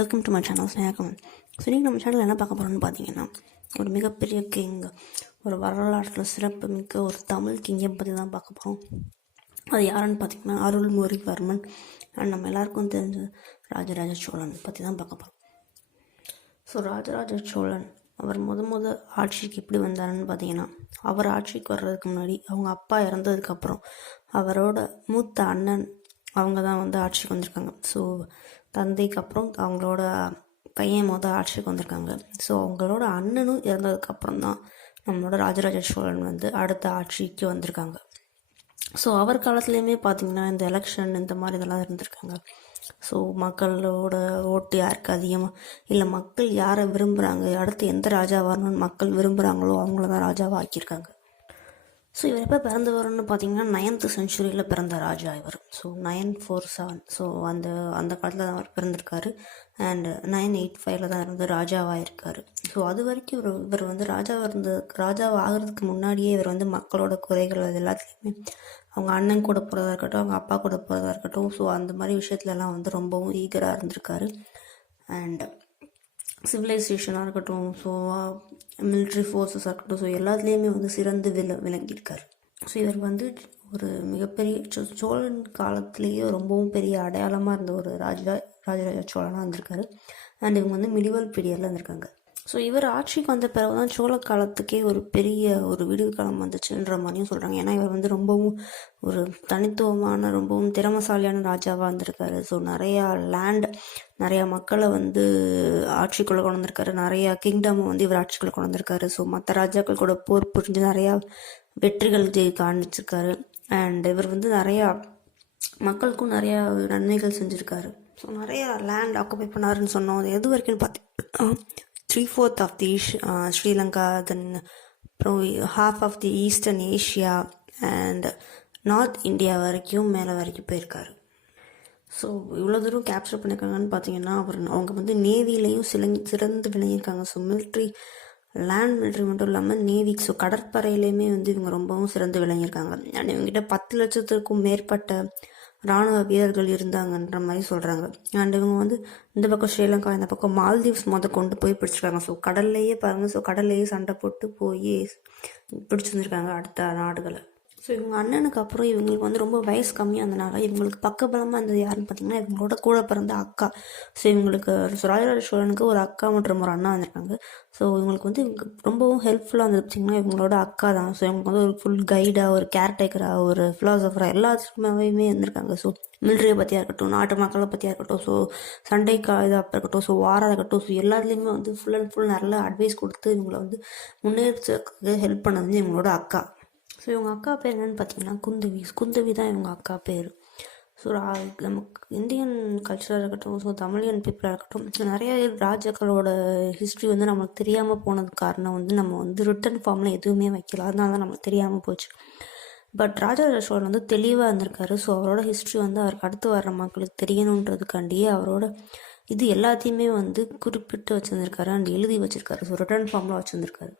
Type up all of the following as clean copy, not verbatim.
Welcome to my channel Sneha Kaman. So இன்றைக்கி நம்ம சேனலில் என்ன பார்க்க போகிறோம்னு பார்த்தீங்கன்னா, ஒரு மிகப்பெரிய கிங், ஒரு வரலாற்றில் சிறப்பு மிக்க ஒரு தமிழ் கிங்கை பற்றி தான் பார்க்க போகிறோம். அது யாருன்னு பார்த்தீங்கன்னா அருள்மொழிவர்மன். அண்ட் நம்ம எல்லாருக்கும் தெரிஞ்ச ராஜராஜ சோழன் பற்றி தான் பார்க்க போகிறோம். ஸோ ராஜராஜ சோழன் அவர் முத ஆட்சிக்கு எப்படி வந்தாருன்னு பார்த்தீங்கன்னா, அவர் ஆட்சிக்கு வர்றதுக்கு முன்னாடி அவங்க அப்பா இறந்ததுக்கப்புறம் அவரோட மூத்த அண்ணன் அவங்க தான் வந்து ஆட்சிக்கு வந்திருக்காங்க. ஸோ தந்தைக்கு அப்புறம் அவங்களோட பையன் ஆட்சிக்கு வந்திருக்காங்க. ஸோ அவங்களோட அண்ணனும் இறந்ததுக்கப்புறம் தான் நம்மளோட ராஜராஜ சோழன் வந்து அடுத்த ஆட்சிக்கு வந்திருக்காங்க. ஸோ அவர் காலத்துலேயுமே பார்த்திங்கன்னா இந்த எலெக்ஷன் இந்த மாதிரி இதெல்லாம் இருந்திருக்காங்க. ஸோ மக்களோட ஓட்டு யாருக்கு அதிகமாக இல்லை மக்கள் யாரை விரும்புகிறாங்க, அடுத்து எந்த ராஜா வரணும்னு மக்கள் விரும்புகிறாங்களோ அவங்கள தான் ராஜாவாக ஆக்கியிருக்காங்க. ஸோ இவர் எப்போ பிறந்தவர்னு பார்த்தீங்கன்னா 9th century பிறந்த ராஜா இவர். ஸோ 947. ஸோ அந்த காலத்தில் தான் அவர் பிறந்திருக்காரு. அண்ட் 985 தான் இருந்து ராஜாவாக இருக்கார். ஸோ அது வரைக்கும் இவர் வந்து ராஜாவாக ஆகிறதுக்கு முன்னாடியே இவர் வந்து மக்களோட குறைகள் அது எல்லாத்துலேயுமே அவங்க அண்ணன் கூட போகிறதா இருக்கட்டும், அவங்க அப்பா கூட போகிறதா இருக்கட்டும், ஸோ அந்த மாதிரி விஷயத்துலலாம் வந்து ரொம்பவும் ஈகராக இருந்திருக்காரு. அண்ட் சிவிலைசேஷனாக இருக்கட்டும், ஸோ மிலிட்ரி ஃபோர்ஸஸாக இருக்கட்டும், ஸோ எல்லாத்துலேயுமே வந்து சிறந்து விளங்கியிருக்காரு. ஸோ இவர் வந்து ஒரு மிகப்பெரிய சோழன் காலத்திலேயே ரொம்பவும் பெரிய அடையாளமாக இருந்த ஒரு ராஜராஜ சோழனாக இருந்திருக்காரு. அண்ட் இவங்க வந்து மிடிவல் பீரியடில் இருந்திருக்காங்க. ஸோ இவர் ஆட்சிக்கு வந்த பிறகு தான் சோழ காலத்துக்கே ஒரு பெரிய ஒரு விடிவு காலம் வந்துச்சுன்ற மாதிரியும் சொல்கிறாங்க. ஏன்னா இவர் வந்து ரொம்பவும் ஒரு தனித்துவமான ரொம்பவும் திறமசாலியான ராஜாவாக இருந்திருக்காரு. ஸோ நிறையா லேண்ட், நிறையா மக்களை வந்து ஆட்சிக்குள்ளே கொண்டு வந்திருக்காரு. நிறையா கிங்டம் வந்து இவர் ஆட்சிக்குள்ளே கொண்டு வந்திருக்காரு. ஸோ மற்ற ராஜாக்கள் கூட போர் புரிஞ்சு நிறையா வெற்றிகள் காணிச்சிருக்காரு. அண்ட் இவர் வந்து நிறையா மக்களுக்கும் நிறையா நன்மைகள் செஞ்சுருக்காரு. ஸோ நிறையா லேண்ட் ஆக்குபை பண்ணாருன்னு சொன்னோம். அது எது வரைக்கும்னு பார்த்தீங்கன்னா 3/4 ஆஃப் தி ஸ்ரீலங்கா, தென் அப்புறம் half of the eastern Asia and north India வரைக்கும் மேலே வரைக்கும் போயிருக்காரு. ஸோ இவ்வளோ தூரம் கேப்சர் பண்ணியிருக்காங்கன்னு பார்த்தீங்கன்னா அவங்க வந்து நேவிலையும் சிறந்து விளங்கியிருக்காங்க. ஸோ லேண்ட் மிலிட்ரி மட்டும் இல்லாமல் நேவி, ஸோ கடற்படையிலையுமே வந்து இவங்க ரொம்பவும் சிறந்து விளங்கியிருக்காங்க. அண்ட் இவங்ககிட்ட 10 லட்சத்துக்கும் மேற்பட்ட இராணுவ வீரர்கள் இருந்தாங்கன்ற மாதிரி சொல்கிறாங்க. அண்ட் இவங்க வந்து இந்த பக்கம் ஸ்ரீலங்கா, இந்த பக்கம் மால்தீவ்ஸ் கொண்டு போய் பிடிச்சிருக்காங்க. ஸோ கடல்லையே பாருங்கள், ஸோ கடல்லையே சண்டை போட்டு போய் பிடிச்சிருந்துருக்காங்க அடுத்த நாடுகளை. ஸோ இவங்க அண்ணனுக்கு அப்புறம் இவங்களுக்கு வந்து ரொம்ப வயசு கம்மியாக இருந்தனால இவங்களுக்கு பக்கபலமாக இருந்தது யாருன்னு பார்த்தீங்கன்னா இவங்களோட கூட பிறந்த அக்கா. ஸோ இவங்களுக்கு ராஜராஜ சோழனுக்கு ஒரு அக்கா மற்றும் ஒரு அண்ணா வந்திருக்காங்க. ஸோ இவங்களுக்கு வந்து ரொம்பவும் ஹெல்ப்ஃபுல்லாக இருந்தது பார்த்திங்கன்னா இவங்களோட அக்கா தான். ஸோ இவங்களுக்கு வந்து ஒரு ஃபுல் கைடாக, ஒரு கேர்டேக்கராக, ஒரு ஃபிலாசபராக எல்லாத்துக்குமே இருந்திருக்காங்க. ஸோ மிலிட்ரியை பற்றியாக இருக்கட்டும், நாட்டு மக்களை பற்றியாக இருக்கட்டும், ஸோ சண்டைக்கு இதாக இருக்கட்டும், ஸோ வாராக இருக்கட்டும், ஸோ எல்லாத்துலேயுமே வந்து ஃபுல் அண்ட் ஃபுல் நல்ல அட்வைஸ் கொடுத்து இவங்களை வந்து முன்னேற்றத்துக்கு ஹெல்ப் பண்ணது இவங்களோட அக்கா. ஸோ இவங்க அக்கா பேர் என்னென்னு பார்த்தீங்கன்னா குந்தவி தான் இவங்க அக்கா பேர். ஸோ நமக்கு இந்தியன் கல்ச்சராக இருக்கட்டும், ஸோ தமிழியன் பீப்புளாக இருக்கட்டும், நிறைய ராஜாக்களோட ஹிஸ்ட்ரி வந்து நம்மளுக்கு தெரியாமல் போனது காரணம் வந்து நம்ம வந்து ரிட்டன் ஃபார்மில் எதுவுமே வைக்கல, அதனால தான் நம்மளுக்கு தெரியாமல் போச்சு. பட் ராஜராஜ சோழன் வந்து தெளிவாக இருந்திருக்காரு. ஸோ அவரோட ஹிஸ்ட்ரி வந்து அவருக்கு அடுத்து வர்ற மக்களுக்கு தெரியணுன்றதுக்காண்டியே அவரோட இது எல்லாத்தையுமே வந்து குறிப்பிட்டு வச்சுருந்துருக்காரு அண்ட் எழுதி வச்சுருக்காரு. ஸோ ரிட்டன் ஃபார்மில் வச்சுருந்துருக்காரு.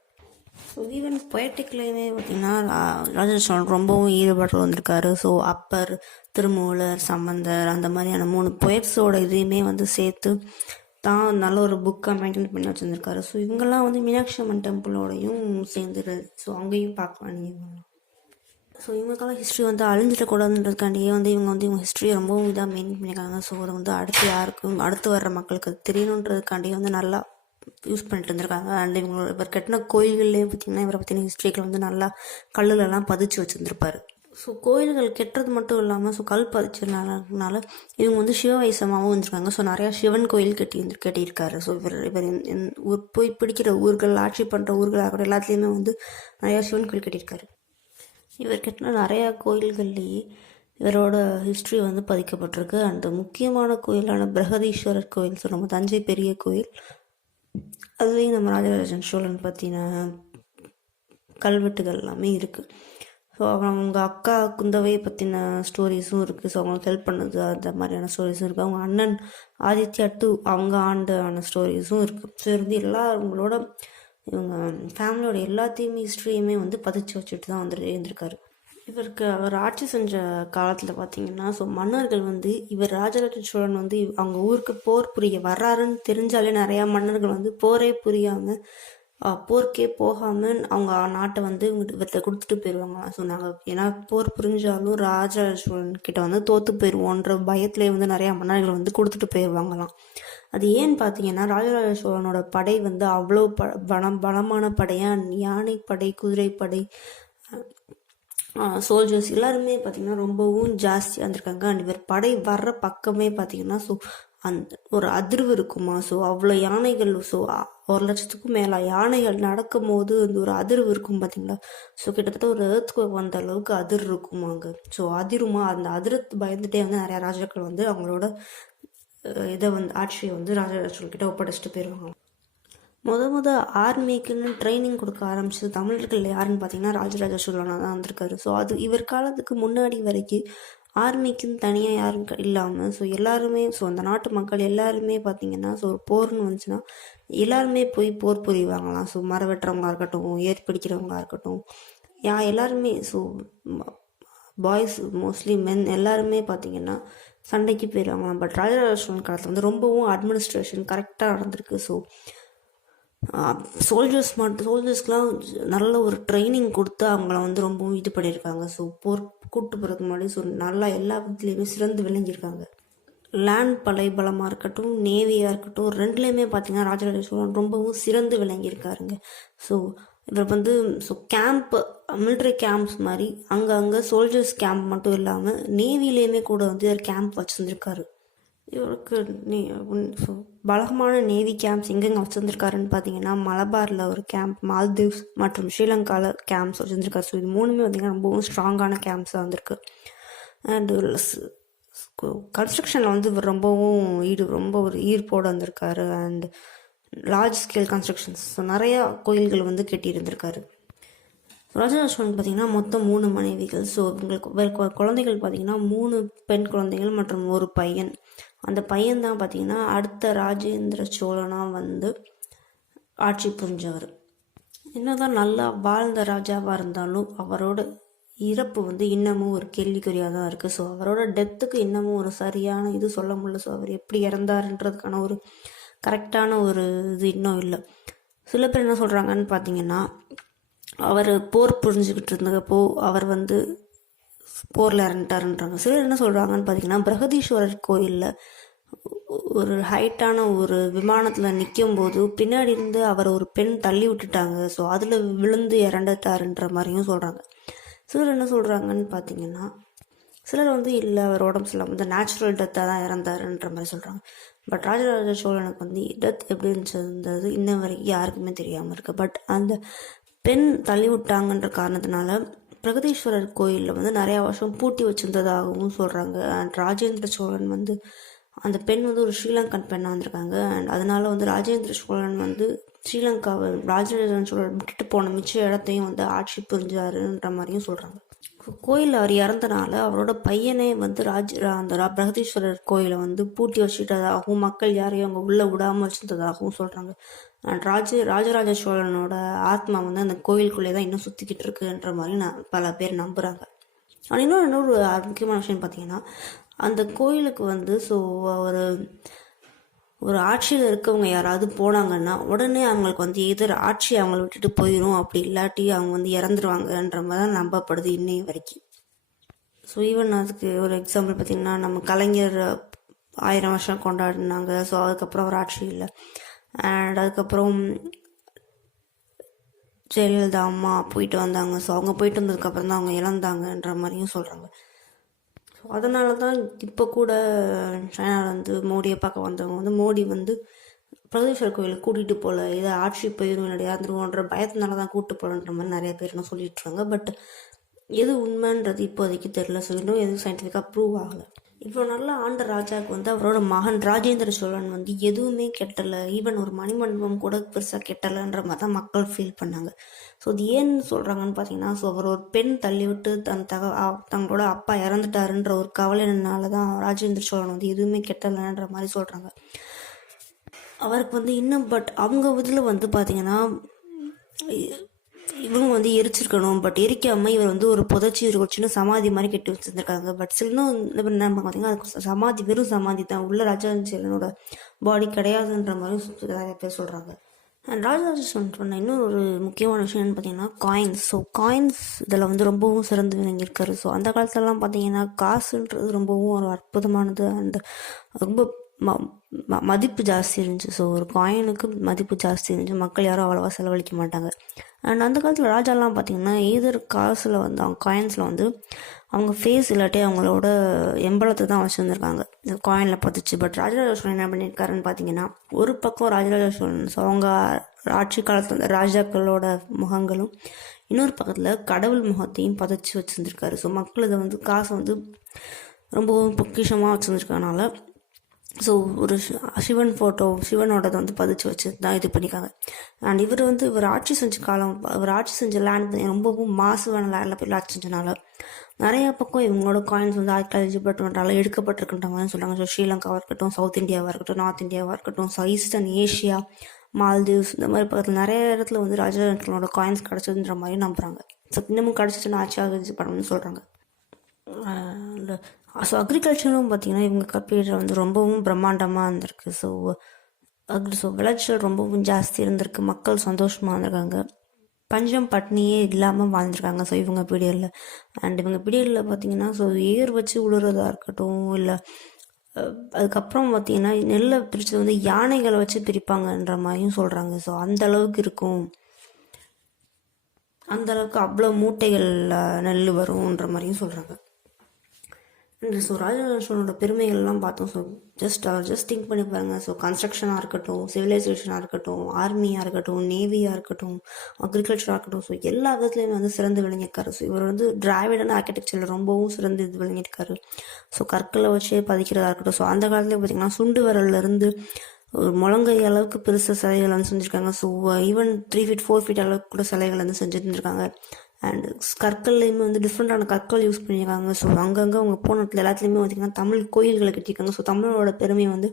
ஸோ ஈவன் பொயட்டிக்லேயுமே பார்த்திங்கன்னா ராஜராஜ சோழன் ரொம்பவும் ஈடுபாட்டில் வந்திருக்காரு. ஸோ அப்பர், திருமூலர், சம்பந்தர் அந்த மாதிரியான 3 பொயட்ஸோட இதையுமே வந்து சேர்த்து தான் நல்ல ஒரு புக்காக மெயின்டைன் பண்ணி வச்சுருந்துருக்காரு. ஸோ இவங்கெல்லாம் வந்து மீனாட்சி அம்மன் டெம்பிளோடையும் சேர்ந்துரு. ஸோ அங்கேயும் பார்க்கலாம் நீங்கள். ஸோ இவங்களுக்கெல்லாம் ஹிஸ்ட்ரி வந்து அழிஞ்சிடக்கூடாதுன்றதுக்காண்டியே வந்து இவங்க ஹிஸ்ட்ரியை ரொம்பவும் இதாக மெயின்டைன் பண்ணியிருக்காங்க. ஸோ அதை வந்து அடுத்து வர்ற மக்களுக்கு தெரியணுன்றதுக்காண்டியே வந்து நல்லா யூஸ் பண்ணிட்டு இருந்திருக்காங்க. அண்ட் இவர் கட்டின கோயில்கள்லேயும் பார்த்திங்கன்னா இவரை பற்றின ஹிஸ்ட்ரிகள் வந்து நல்லா கல்லுலலாம் பதிச்சு வச்சுருந்துருப்பார். ஸோ கோயில்கள் கெட்டுறது மட்டும் இல்லாமல் ஸோ கல் பதிச்சதுனால இவங்க வந்து சிவ வைசமாகவும் வந்திருக்காங்க. ஸோ நிறையா சிவன் கோயில் கட்டியிருக்காரு. ஸோ இவர் போய் பிடிக்கிற ஊர்கள், ஆட்சி பண்ணுற ஊர்கள் ஆகட்டும், எல்லாத்துலேயுமே வந்து நிறையா சிவன் கோயில் கட்டியிருக்காரு. இவர் கட்டின நிறையா கோயில்கள்லேயே இவரோட ஹிஸ்ட்ரி வந்து பதிக்கப்பட்டிருக்கு. அந்த முக்கியமான கோயிலான பிரகதீஸ்வரர் கோயில், ஸோ நம்ம தஞ்சை பெரிய கோயில், அதுலேயும் நம்ம ராஜராஜன் சோழன் பற்றின கல்வெட்டுகள் எல்லாமே இருக்குது. ஸோ அவங்க அக்கா குந்தவையை பற்றின ஸ்டோரிஸும் இருக்குது. ஸோ அவங்களுக்கு ஹெல்ப் பண்ணது அந்த மாதிரியான ஸ்டோரிஸும் இருக்குது. அவங்க அண்ணன் ஆதித்யா 2 அவங்க ஆண்டான ஸ்டோரிஸும் இருக்குது. ஸோ இருந்து இவங்க ஃபேமிலியோட எல்லாத்தையுமே ஹிஸ்ட்ரியுமே வந்து பதிச்சு வச்சுட்டு தான் இருந்திருக்காரு. இவருக்கு அவர் ஆட்சி செஞ்ச காலத்தில் பார்த்தீங்கன்னா, ஸோ மன்னர்கள் வந்து இவர் ராஜராஜ சோழன் வந்து அவங்க ஊருக்கு போர் புரிய வர்றாருன்னு தெரிஞ்சாலே நிறையா மன்னர்கள் வந்து போரே புரியாமல் போருக்கே போகாமல் அவங்க நாட்டை வந்து இவர்கிட்ட கொடுத்துட்டு போயிடுவாங்க. ஸோ நாங்கள் ஏன்னா போர் புரிஞ்சாலும் ராஜராஜ சோழன் கிட்ட வந்து தோற்று போயிடுவோன்ற பயத்திலே வந்து நிறையா மன்னர்கள் வந்து கொடுத்துட்டு போயிடுவாங்களாம். அது ஏன்னு பார்த்தீங்கன்னா, ராஜராஜ சோழனோட படை வந்து அவ்வளோ பலமான படையாக யானைப்படை, குதிரைப்படை, சோல்ஜர்ஸ் எல்லாருமே பார்த்திங்கன்னா ரொம்பவும் ஜாஸ்தியாக இருந்திருக்காங்க. அண்ட் இவர் படை வர்ற பக்கமே பார்த்திங்கன்னா ஸோ அந்த ஒரு அதிர்வு இருக்குமா. ஸோ அவ்வளோ யானைகள், ஸோ 1,00,000க்கும் மேலே யானைகள் நடக்கும் போது அந்த ஒரு அதிர்வு இருக்கும் பார்த்தீங்களா. ஸோ கிட்டத்தட்ட ஒரு எர்த்குவேக் வந்த அளவுக்கு அதிர் இருக்குமாங்க. ஸோ அதிருமா, அந்த அதிரத்து பயந்துட்டே வந்து நிறையா ராஜாக்கள் வந்து அவங்களோட இதை வந்து ஆட்சியை வந்து ராஜராஜ சோழன்கிட்ட ஒப்படைச்சிட்டு போயிடுவாங்க. ஆர்மிக்குன்னு ட்ரைனிங் கொடுக்க ஆரம்பிச்சது தமிழர்கள் யாருன்னு பார்த்தீங்கன்னா ராஜராஜ சோழனாக தான் வந்திருக்காரு. ஸோ அது இவர் காலத்துக்கு முன்னாடி வரைக்கும் ஆர்மிக்குன்னு தனியாக யாரும் இல்லாமல் ஸோ எல்லாருமே, ஸோ அந்த நாட்டு மக்கள் எல்லாருமே பார்த்தீங்கன்னா ஸோ போர்னு வந்துச்சுன்னா எல்லாருமே போய் போர் புரிவாங்களாம். ஸோ மரம் வெட்டுறவங்களா இருக்கட்டும், ஏர் பிடிக்கிறவங்களா இருக்கட்டும், எல்லாருமே, ஸோ பாய்ஸ் மோஸ்ட்லி மென் எல்லாருமே பார்த்தீங்கன்னா சண்டைக்கு போயிடுவாங்களாம். பட் ராஜராஜ சோழன் காலத்தில் வந்து ரொம்பவும் அட்மினிஸ்ட்ரேஷன் கரெக்டாக நடந்திருக்கு. ஸோ சோல்ஜர்ஸ்க்கெலாம் நல்ல ஒரு ட்ரைனிங் கொடுத்து அவங்கள வந்து ரொம்பவும் இது பண்ணியிருக்காங்க. ஸோ போர் கூட்டு போகிறதுக்கு முன்னாடி ஸோ நல்லா எல்லா விதத்துலேயுமே சிறந்து விளங்கியிருக்காங்க. லேண்ட் படைபலமாக இருக்கட்டும், நேவியாக இருக்கட்டும், ரெண்டுலேயுமே பார்த்தீங்கன்னா ராஜராஜ சோழன் ரொம்பவும் சிறந்து விளங்கியிருக்காருங்க. ஸோ இவர் வந்து ஸோ மிலிட்ரி கேம்ப்ஸ் மாதிரி அங்கங்கே சோல்ஜர்ஸ் கேம்ப் மட்டும் இல்லாமல் நேவிலேயுமே கூட வந்து இவர் கேம்ப் வச்சுருந்துருக்காரு. இவருக்கு பலகமான நேவி கேம்ப்ஸ் எங்கெங்கே வச்சுருந்துருக்காருன்னு பார்த்தீங்கன்னா மலபாரில் ஒரு கேம்ப், மால்தீவ்ஸ் மற்றும் ஸ்ரீலங்காவில் கேம்ப்ஸ் வச்சுருந்துருக்காரு. ஸோ இது மூணுமே பார்த்திங்கன்னா ரொம்பவும் ஸ்ட்ராங்கான கேம்ப்ஸாக வந்திருக்கு. அண்டு கன்ஸ்ட்ரக்ஷனில் வந்து இவர் ரொம்பவும் ரொம்ப ஒரு ஈர்ப்போடு வந்திருக்காரு. And large scale constructions, so நிறையா கோயில்கள் வந்து கட்டியிருந்திருக்காரு. ராஜராஜ சோழன் பார்த்திங்கன்னா மொத்தம் 3 மனைவிகள். ஸோ இவங்களுக்கு குழந்தைகள் பார்த்திங்கன்னா 3 பெண் குழந்தைகள் மற்றும் ஒரு பையன். அந்த பையன் தான் பார்த்திங்கன்னா அடுத்த ராஜேந்திர சோழனாக வந்து ஆட்சி புரிஞ்சவர். என்னதான் நல்லா வாழ்ந்த ராஜாவாக இருந்தாலும் அவரோட இறப்பு வந்து இன்னமும் ஒரு கேள்விக்குறியாக தான் இருக்குது. ஸோ அவரோட டெத்துக்கு இன்னமும் ஒரு சரியான இது சொல்ல முடியல. ஸோ அவர் எப்படி இறந்தாருன்றதுக்கான ஒரு கரெக்டான ஒரு இது இன்னும் இல்லை. சில பேர் என்ன சொல்கிறாங்கன்னு பார்த்தீங்கன்னா, அவர் போர் புரிஞ்சுக்கிட்டு இருந்தப்போ அவர் வந்து போரில் இறந்துட்டாருன்றாங்க. சிலர் என்ன சொல்கிறாங்கன்னு பார்த்தீங்கன்னா, பிரகதீஸ்வரர் கோயிலில் ஒரு ஹைட்டான ஒரு விமானத்தில் நிற்கும் போது பின்னாடி இருந்து அவர் ஒரு பெண் தள்ளி விட்டுட்டாங்க. ஸோ அதில் விழுந்து இறந்துட்டாருன்ற மாதிரியும் சொல்கிறாங்க. சிலர் என்ன சொல்கிறாங்கன்னு பார்த்தீங்கன்னா, சிலர் வந்து இல்லை அவர் உடம்பு சரியில்லாமல் வந்து நேச்சுரல் டெத்தாக தான் இறந்தாருன்ற மாதிரி சொல்கிறாங்க. பட் ராஜராஜ சோழனுக்கு வந்து டெத் எப்படி இருந்தது இன்ன வரைக்கும் யாருக்குமே தெரியாமல் இருக்குது. பட் அந்த பெண் தள்ளி விட்டாங்கன்ற காரணத்தினால பிரகதீஸ்வரர் கோயிலில் வந்து நிறையா வருஷம் பூட்டி வச்சுருந்ததாகவும் சொல்கிறாங்க. அண்ட் ராஜேந்திர சோழன் வந்து அந்த பெண் வந்து ஒரு ஸ்ரீலங்கன் பெண்ணாக வந்திருக்காங்க. அண்ட் அதனால வந்து ராஜேந்திர சோழன் வந்து ஸ்ரீலங்காவை ராஜராஜ சோழன் விட்டுட்டு போன மிச்ச இடத்தையும் வந்து ஆட்சி புரிஞ்சாருன்ற மாதிரியும் சொல்கிறாங்க. கோயிலில் அவர் இறந்தனால அவரோட பையனே வந்து அந்த பிரகதீஸ்வரர் கோயிலை வந்து பூட்டி வச்சுட்டதாகவும் மக்கள் யாரையும் அங்கே உள்ளே விடாமல் வச்சுருந்ததாகவும் சொல்கிறாங்க. அண்ட் ராஜராஜ சோழனோட ஆத்மா வந்து அந்த கோயிலுக்குள்ளே தான் இன்னும் சுற்றிக்கிட்டு இருக்குன்ற மாதிரி பல பேர் நம்புகிறாங்க. ஆனால் இன்னொரு முக்கியமான விஷயம் பார்த்தீங்கன்னா, அந்த கோயிலுக்கு வந்து ஸோ ஒரு ஆட்சியில் இருக்கவங்க யாராவது போனாங்கன்னா உடனே அவங்களுக்கு வந்து எதிர் ஆட்சி அவங்கள விட்டுட்டு போயிடும், அப்படி இல்லாட்டி அவங்க வந்து இறந்துருவாங்கன்ற மாதிரி தான் நம்பப்படுது இன்னைய வரைக்கும். ஸோ ஈவன் அதுக்கு ஒரு எக்ஸாம்பிள் பார்த்திங்கன்னா, நம்ம கலைஞர் 1000 வருஷம் கொண்டாடினாங்க. ஸோ அதுக்கப்புறம் ஒரு ஆட்சி இல்லை. அண்ட் அதுக்கப்புறம் ஜெயலலிதா அம்மா போயிட்டு வந்தாங்க. ஸோ அவங்க போயிட்டு வந்ததுக்கப்புறம் தான் அவங்க இழந்தாங்கன்ற மாதிரியும் சொல்கிறாங்க. ஸோ அதனால தான் இப்போ கூட சைனாவில் வந்து மோடியை பார்க்க வந்தவங்க வந்து மோடி வந்து பிரகதீஸ்வரர் கோயிலுக்கு கூட்டிகிட்டு போகல, இதை ஆட்சி போயிடும் இல்லாடி இறந்துருவோன்ற பயத்தினால தான் கூப்பிட்டு போகலன்ற மாதிரி நிறைய பேர் என்ன சொல்லிட்டுருக்காங்க. பட் எது உண்மைன்றது இப்போதைக்கு தெரில. ஸோ இன்னும் எதுவும் சயின்டிஃபிக்காக ப்ரூவ் ஆகலை. இப்போ நல்லா ஆண்ட ராஜாவுக்கு வந்து அவரோட மகன் ராஜேந்திர சோழன் வந்து எதுவுமே கெட்டலை, ஈவன் ஒரு மணிமண்டபம் கூட பெருசாக கெட்டலைன்ற மாதிரி தான் மக்கள் ஃபீல் பண்ணாங்க. ஸோ அது ஏன்னு சொல்கிறாங்கன்னு பார்த்தீங்கன்னா, ஸோ அவர் ஒரு பெண் தள்ளிவிட்டு தங்களோட அப்பா இறந்துட்டாருன்ற ஒரு கவலைனால தான் ராஜேந்திர சோழன் வந்து எதுவுமே கெட்டலைன்ற மாதிரி சொல்கிறாங்க. அவருக்கு வந்து இன்னும் பட் அவங்க இதில் வந்து பார்த்திங்கன்னா இவங்க வந்து எரிச்சிருக்கணும், பட் எரிக்காமல் இவர் வந்து ஒரு புதைச்சி ஒரு சின்ன சமாதி மாதிரி கட்டி வச்சுருந்துருக்காங்க. பட் இன்னும் என்ன பார்த்தீங்கன்னா அதுக்கு சமாதி வெறும் சமாதி தான், உள்ள ராஜராஜ சோழனோட பாடி கிடையாதுன்ற மாதிரி நிறைய பேர் சொல்கிறாங்க. அண்ட் ராஜராஜ சோழன் சொன்ன இன்னொரு ஒரு முக்கியமான விஷயம் என்னன்னு பார்த்தீங்கன்னா காயின்ஸ். ஸோ காயின்ஸ் இதில் வந்து ரொம்பவும் சிறந்து விளங்கியிருக்காரு. ஸோ அந்த காலத்துலலாம் பார்த்தீங்கன்னா காசுன்றது ரொம்பவும் ஒரு அற்புதமானது அண்ட் ரொம்ப மதிப்பு ஜாஸ்தி இருந்துச்சு. ஸோ ஒரு காயினுக்கு மதிப்பு ஜாஸ்தி இருந்துச்சு, மக்கள் யாரும் அவ்வளோவா செலவழிக்க மாட்டாங்க. அண்ட் அந்த காலத்தில் ராஜாலாம் பார்த்திங்கன்னா எதர் காசில் வந்து அவங்க காயின்ஸில் வந்து அவங்க ஃபேஸ் இல்லாட்டி அவங்களோட எம்பளத்தை தான் வச்சுருந்துருக்காங்க காயினில் பதிச்சு. பட் ராஜராஜ சோழன் என்ன பண்ணியிருக்காருன்னு பார்த்தீங்கன்னா ஒரு பக்கம் ராஜராஜ சோழன் ஸோ அவங்க ஆட்சி காலத்தில் வந்து ராஜாக்களோட முகங்களும் இன்னொரு பக்கத்தில் கடவுள் முகத்தையும் பதிச்சு வச்சுருந்துருக்காரு. ஸோ மக்கள் இதை வந்து காசை வந்து ரொம்பவும் பொக்கிஷமாக வச்சுருந்துருக்கனால ஸோ ஒரு சிவன் ஃபோட்டோ சிவனோடதை வந்து பதிச்சு வச்சு தான் இது பண்ணிக்காங்க. அண்ட் இவர் ஆட்சி செஞ்ச காலம், இவர் ஆட்சி செஞ்ச லேண்ட் ரொம்பவும் மாசுவான லேண்டில் போய் ஆட்சி செஞ்சனால நிறைய பக்கம் இவங்களோட காயின்ஸ் வந்து ஆய்க்காலஜிபட்மெண்ட்டால் எடுக்கப்பட்டிருக்குன்ற மாதிரி சொல்கிறாங்க. ஸோ ஸ்ரீலங்காவாக இருக்கட்டும், சவுத் இந்தியாவாக இருக்கட்டும், நார்த் இந்தியாவாக இருக்கட்டும், ஸோ ஈஸ்டர்ன் ஏஷியா, மால்தீவ்ஸ் இந்த மாதிரி பக்கத்தில் நிறைய இடத்துல வந்து ராஜராஜனோட காயின்ஸ் கிடச்சதுன்ற மாதிரி நம்புகிறாங்க. ஸோ இன்னமும் கிடச்சிச்சுன்னு ஆட்சி பண்ணணும்னு சொல்கிறாங்க. ஸோ அக்ரிகல்ச்சரும் பார்த்திங்கன்னா இவங்க பீரியட் வந்து ரொம்பவும் பிரம்மாண்டமாக இருந்திருக்கு. ஸோ விளைச்சல் ரொம்பவும் ஜாஸ்தி இருந்திருக்கு, மக்கள் சந்தோஷமாக இருந்திருக்காங்க, பஞ்சம் பட்னியே இல்லாமல் வாழ்ந்துருக்காங்க. ஸோ இவங்க பீரியடில் அண்ட் இவங்க பீரியடில் பார்த்திங்கன்னா ஸோ ஏர் வச்சு உழுறதா இருக்கட்டும், இல்லை அதுக்கப்புறம் பார்த்திங்கன்னா நெல்லை பிரித்தது வந்து யானைகளை வச்சு பிரிப்பாங்கன்ற மாதிரியும் சொல்கிறாங்க. ஸோ அந்த அளவுக்கு இருக்கும், அந்தளவுக்கு அவ்வளோ மூட்டைகள் நெல் வரும்ன்ற மாதிரியும் சொல்கிறாங்க. ஸோ ராஜராஜ சோழனோட பெருமைகள்லாம் பார்த்தோம். ஸோ ஜஸ்ட் திங்க் பண்ணி பாருங்கள். ஸோ கன்ஸ்ட்ரக்ஷனாக இருக்கட்டும், சிவிலைசேஷனாக இருக்கட்டும், ஆர்மியாக இருக்கட்டும், நேவியாக இருக்கட்டும், அக்ரிகல்ச்சராக இருக்கட்டும், ஸோ எல்லா விதத்துலையுமே வந்து சிறந்து விளங்கியிருக்காரு. ஸோ இவர் வந்து டிராவிடன் ஆர்கிடெக்சரில் ரொம்பவும் சிறந்து இது விளங்கியிருக்காரு. ஸோ கற்களை வச்சே பதிக்கிறதா இருக்கட்டும். ஸோ அந்த காலத்துலேயே பார்த்திங்கன்னா சுண்டு வரலேருந்து ஒரு முழங்கை அளவுக்கு பெருசாக சிலைகள் வந்து செஞ்சுருக்காங்க. ஸோ ஈவன் 3 feet 4 feet அளவுக்கு கூட சிலைகள் வந்து செஞ்சுருந்துருக்காங்க. அண்ட் கற்கள்லேயுமே வந்து டிஃப்ரெண்ட்டான கற்கள் யூஸ் பண்ணியிருக்காங்க. ஸோ அங்கங்கே அவங்க போன இடத்துல எல்லாத்துலேயுமே பார்த்திங்கன்னா தமிழ் கோயில்களை கட்டியிருக்காங்க. ஸோ தமிழோட பெருமையை வந்து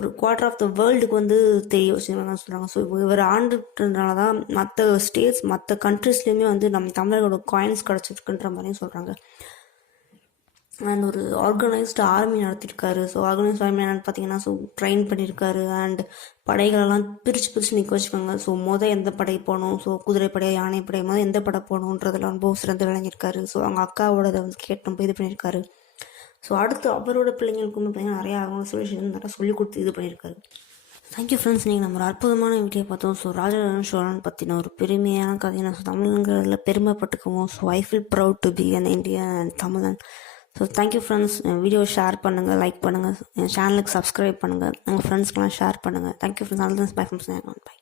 ஒரு குவார்டர் ஆஃப் த வேர்ல்டுக்கு வந்து தெரிய வச்சுருக்காங்கன்னு சொல்கிறாங்க. ஸோ இவர் ஆண்டுன்றதுனால தான் மற்ற ஸ்டேட்ஸ் மற்ற கண்ட்ரிஸ்லேயுமே வந்து நம்ம தமிழரோட காயின்ஸ் கிடச்சிருக்குன்ற மாதிரியும் சொல்கிறாங்க. அண்ட் ஒரு ஆர்கனைஸ்டு ஆர்மி நடத்திருக்காரு. ஸோ ஆர்கனைஸ்டு ஆர்மி என்னென்னு பார்த்தீங்கன்னா ஸோ ட்ரெயின் பண்ணியிருக்காரு. அண்ட் படைகளெல்லாம் பிரித்து நிற்க வச்சுக்கோங்க. ஸோ எந்த படை போகணும், ஸோ குதிரைப்படை, யானைப்படை எந்த படை போகணுன்றதெல்லாம் ரொம்ப சிறந்து விளங்கியிருக்காரு. ஸோ அவங்க அக்காவோட வந்து கேட்டு இது பண்ணியிருக்காரு. ஸோ அடுத்து அவரோட பிள்ளைங்களுக்குமே பார்த்தீங்கன்னா நிறையா ஆர்கனைசேஷன் நிறையா சொல்லிக் கொடுத்து இது பண்ணியிருக்காரு. தேங்க்யூ ஃப்ரெண்ட்ஸ், நீங்கள் நம்ம ஒரு அற்புதமான வீடியோ பார்த்தோம். ஸோ ராஜராஜ சோழன் பற்றின ஒரு பெருமையான கதையை ஸோ தமிழ்ங்கிறதுல பெருமைப்பட்டுக்குவோம். So I feel proud to be an Indian and தமிழன். So thank you friends. Video share பண்ணுங்கள், லைக் பண்ணுங்கள், என் சேனலுக்கு சப்ஸ்கிரைப் பண்ணுங்கள், உங்கள் ஃப்ரெண்ட்ஸ்க்கெலாம் ஷேர் பண்ணுங்கள். Thank you friends. Bye friends. By.